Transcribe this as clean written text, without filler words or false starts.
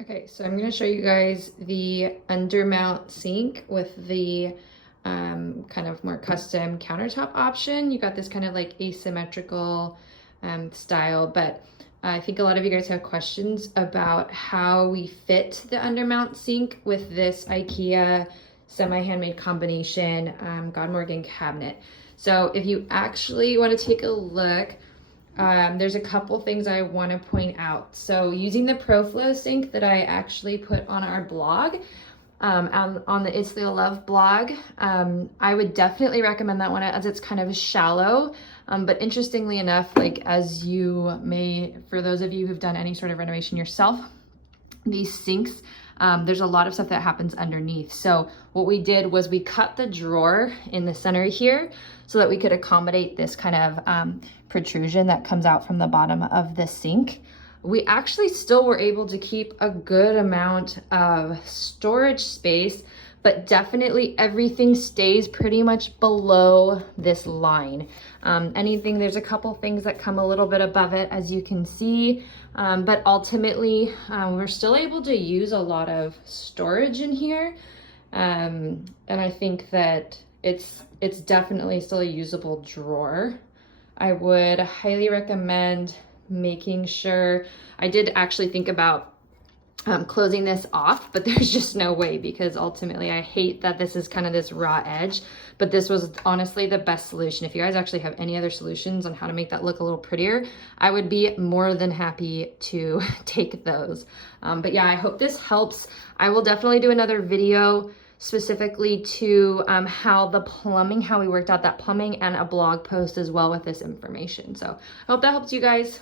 Okay, so I'm going to show you guys the undermount sink with the kind of more custom countertop option. You got this kind of like asymmetrical style, but I think a lot of you guys have questions about how we fit the undermount sink with this IKEA semi-handmade combination Godmorgon cabinet. So if you actually want to take a look, there's a couple things I want to point out. So using the ProFlow sink that I actually put on our blog, on the It's the Love blog, I would definitely recommend that one as it's kind of shallow. But interestingly enough, like as you may, for those of you who've done any sort of renovation yourself, these sinks, there's a lot of stuff that happens underneath. So what we did was we cut the drawer in the center here so that we could accommodate this kind of protrusion that comes out from the bottom of the sink. We actually still were able to keep a good amount of storage space, but definitely everything stays pretty much below this line. There's a couple things that come a little bit above it, as you can see, but ultimately we're still able to use a lot of storage in here. And I think that it's definitely still a usable drawer. I would highly recommend making sure, I did actually think about closing this off, but there's just no way, because ultimately I hate that this is kind of this raw edge, but this was honestly the best solution. If you guys actually have any other solutions on how to make that look a little prettier, I would be more than happy to take those. But yeah, I hope this helps. I will definitely do another video specifically to how we worked out that plumbing, and a blog post as well with this information. So I hope that helps you guys.